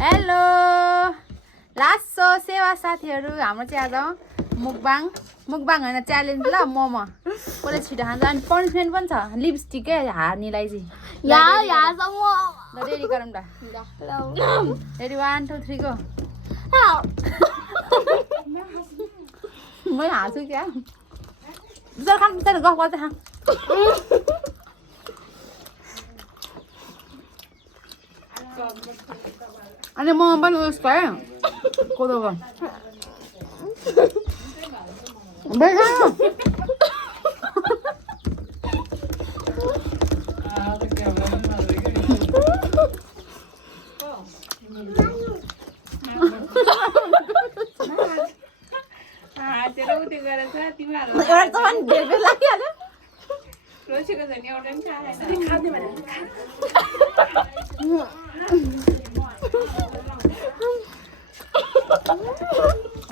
Hello लासो सेवा साथीहरू हाम्रो चाहिँ आज मुकबाङ होइन च्यालेन्ज ल मोमो कसले छिटो खान्छ अनि पनिसमेन्ट पनि छ लिपस्टिक के हार्नेलाई चाहिँ रेडी गरौँ ल रेडी 1 2 3 गो मैं हाँस्छु क्या खानु बिस्तारै गफ गर्दै खा अनि म पनि उस पाएँ कोदोको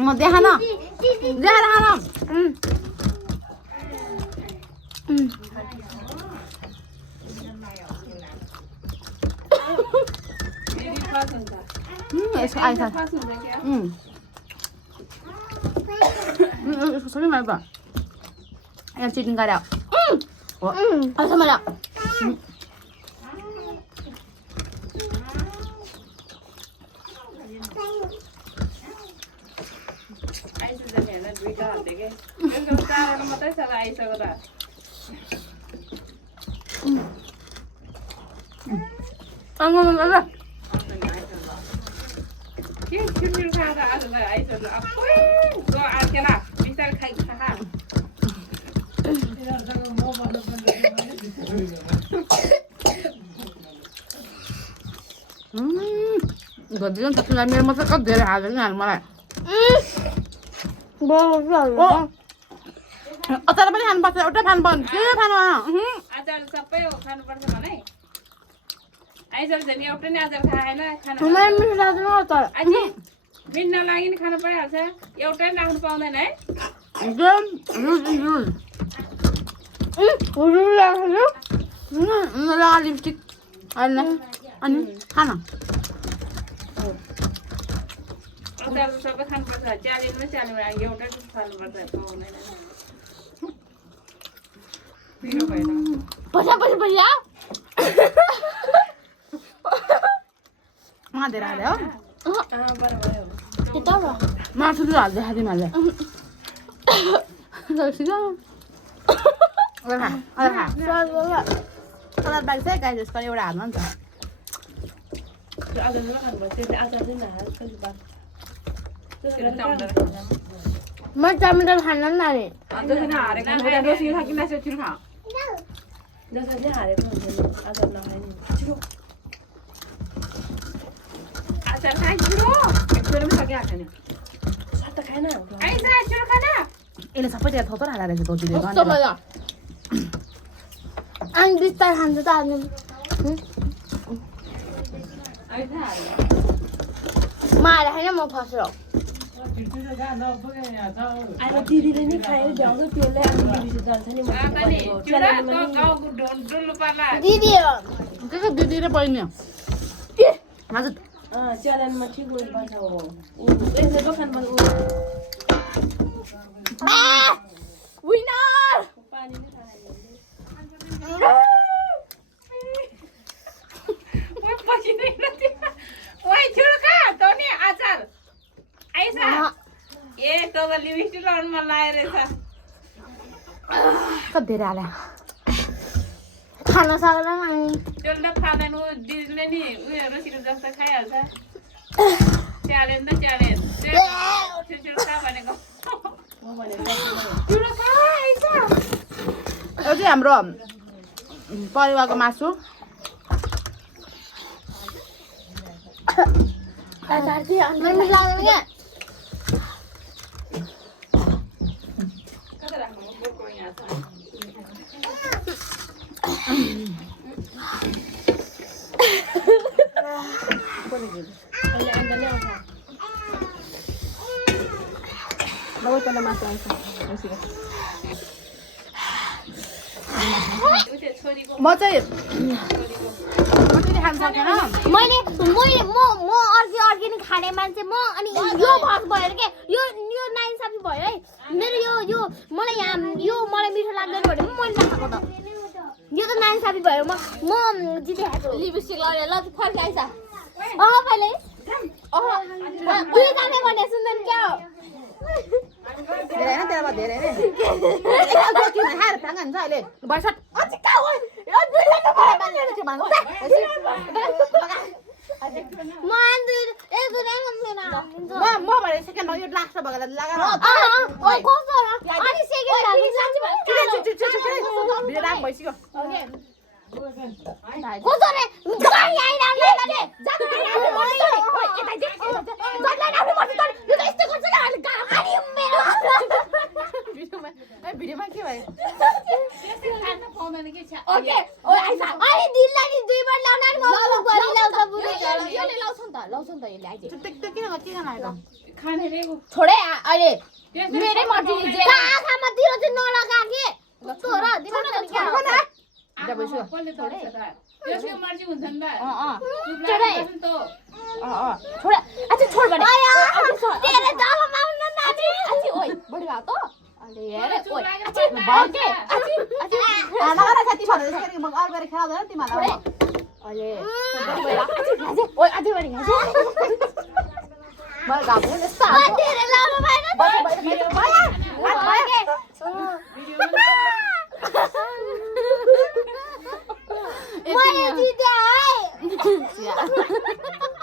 म देखा न यसको आइस यसको सबै मलाई त यहाँ चिटिङ गरे Gadian tak kena mir masa kau dari hasil ni malah. Atar apa ni han pasal? Udah han bon. Kira han mana? Ajar sampai kan pasal mana? Ajar jadi udah ni ajar kaya na. Hamain mir lagi na atar. Aji, minna lagi ni खाना पड़े आजा. ये उठे ना हम पाऊँ ना. Jam, rul. Ulu lagi. Nala lipstick. Ana, Hana. Ajar sampai खाना पड़े. Jalin में ये उठे खाना पड़े पाऊँ ना. Pasal ya? Mana ada ada? Kita apa? Mana tu ada hari mana? Sudah. Ada. Kalau bagi saya guys, sekali udah aman tu. Ajar ni kan berarti ajar ni nah kan sebab. Macam mana hanan nari? Ajar ni ada kan udah dua sih lagi nasi curu kan. Nasi ni ada kan ajar nak ni. Curu. Ajar kan curu. Curu ni lagi ada ni. Satu kan na. Ajar curu kan na. Ini sampai dia thotor ada lagi tu dia kan. Betul mana? Andi tar hantu tar ni. Ajar. Mana hari ni mau pasal? Ada diri ni kaya jauh tu pilih ada diri sedang sana macam Cura kau dulu pala. Didi. Kakak dia dia poinnya. Masuk. jalan macam tu pasal. Saya kan baru. Winner! Woi pagi ni nanti. Woi cura kah? Tahu ni ajar. Aisyah. Ye to the lipstick lawan malai resa. Kau dia ada. Khana salah ni. Cuma खाना नु दिने नि उयो रसिलो जस्तो खाइहाल्छ. Challenge न challenge. चुचुर खा भनेको. चुरा खा आइसा. यो चाहिँ हाम्रो परिवारको मासु. Tadi anda bilang ni. कता राख्नु बोको यहाँ छ. Bawa tanda masuk. म चाहिँ खान सकेन मैले अर्को खाने मान्छे म अनि यो भस भएर के यो नाइन्साफी भयो है मेरो यो मलाई यहाँ यो मलाई मिठो लाग्दैन भने मैले नखाएको त यो त नाइन्साफी भयो म जितेको लिपस्टिक लगाएर ल फर्क आइस पहिले दुई जाने भने सुन्दैन क्या हो धेरै हैन तेरो धेरै नै एकल किन हार फ्याङ्गन छ अहिले बर्षट अझै का हो यो दुई लाख मलाई बाल्ने के भन्नु म आन्छु एक दुई दिन म भने सेकेन्ड यो लास्ट भएर लगाएर ओइ कस्तो र अनि सेकेन्ड लाग्छ साँच्चै भिडियो राम भइसक्यो कस्तो रे गाडी आइराख्नु रे जानु रे ओइ यता जे जसलाई आफू मर्छ त यो त यस्तो गर्छ नि अनि मेरो भिडियोमा के भयो ओके ओइ आइसा अनि दिनलाई नि दुई बार लाउन नि म गरि लाउँछ बुढो यसले लाउँछ नि त यसले आइजे त्यो किन लाग्यो खाने रे छोडे अहिले मेरै मर्जी जे आँखामा तिर चाहिँ नलगा के तोर दिमाग के कसले छोडे त्यसको मर्जी हुन्छ नि त छोडे छोडे अच्छा छोड भने तेरे दलमा आउन नानी अच्छी ओइ बढी भयो त अरे हेर ओइ अच्छी भाके अच्छी नगर साथी भन्दै त्यसरी म अरु गरे खेलाउँदैन तिमीलाई अहिले ओइ अझै बढी गाजे म गाउँले जस्तो तेरे